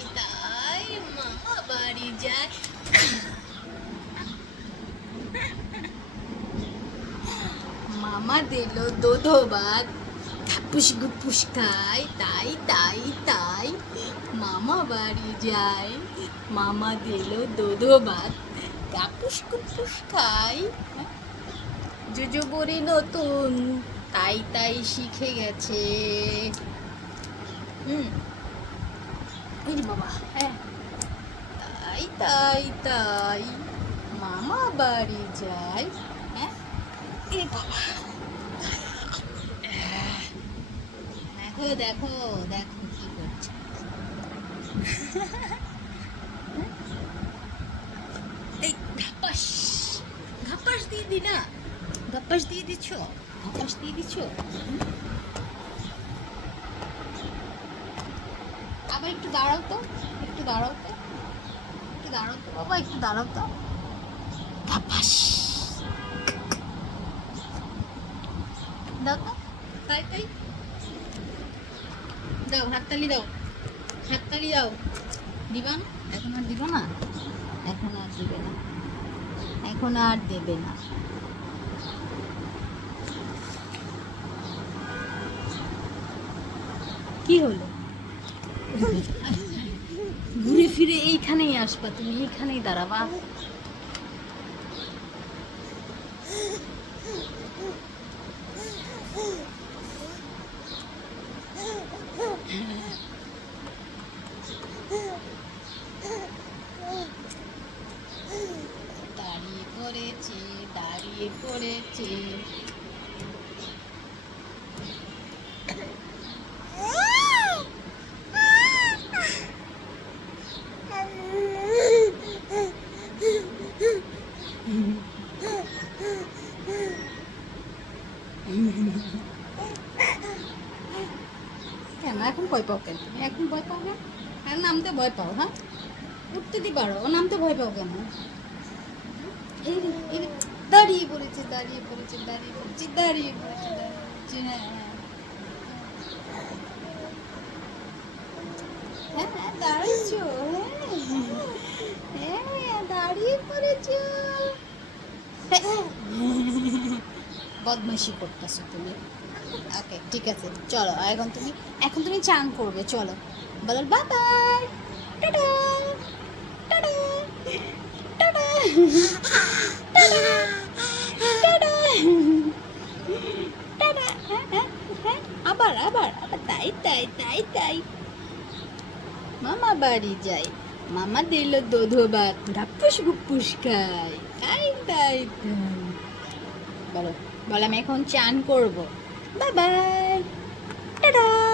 তাই মামা বাড়ি মামা দিল দোধো ভাত। ঠাপুস গুপুস খায়। তাই তাই তাই। মামা বাড়ি যায়। মামা দিল দোধো ভাত। কাপুস কুপুস খাই জুজু বড়ি নতুন। তাই তাই শিখে গেছে। হুম। বাবা হ্যাঁ তাই তাই তাই মামা বাড়ি যায় হ্যাঁ এ বাবা দেখো দেখো দেখো কি করছে এই ঘাপাস ঘাপাস দিয়ে দি না ঘাপাস দিয়ে দিচ্ছ ঘাপাস দিয়ে দিচ্ছ হুম? আবার একটু দাঁড়াও তো, একটু দাঁড়াও তো, একটু দাঁড়াও তো, বাবা, একটু দাঁড়াও তো। ঘাপাস দাও তো, তাই তাই। দাও, হাততালি দাও হাততালি দাও। দিবা না? এখন আর দিব না? এখন আর দিবে না। এখন আর দেবে না। কি হলো? ঘুরে ফিরে এইখানেই আসবা তুমি এইখানেই দাঁড়াবা। দাঁড়িয়ে পড়েছে দাঁড়িয়ে পড়েছে। কেন? এখন ভয় পাও কেন? তুমি এখন ভয় পাও কেন? আর নামতে ভয় পাও হ্যাঁ? উঠতে দি পারো ও নামতে ভয় পাও কেন? দাঁড়িয়ে পড়েছে দাঁড়িয়ে পড়েছে দাঁড়িয়ে পড়েছে দাঁড়িয়ে পড়েছে দাঁড়িয়ে পড়েছে হ্যাঁ হ্যাঁ। হ্যাঁ দাঁড়িয়েছো হ্যাঁ হ্যাঁ দাঁড়িয়ে পড়েছো। বদমাইশি করতেছো তুমি। ওকে ঠিক আছে, চলো এখন তুমি এখন তুমি চান করবে, চলো। বলো bye tata tata tata tata tata tata হ্যাঁ হ্যাঁ হ্যাঁ আবার আবার আবার, তাই তাই তাই তাই। মামা বাড়ি যাই মামা দিল দোধো ভাত ধাপুস গুপুস খাই তাই তাই তাই। বলো বলো আমি এখন চান করব। By tata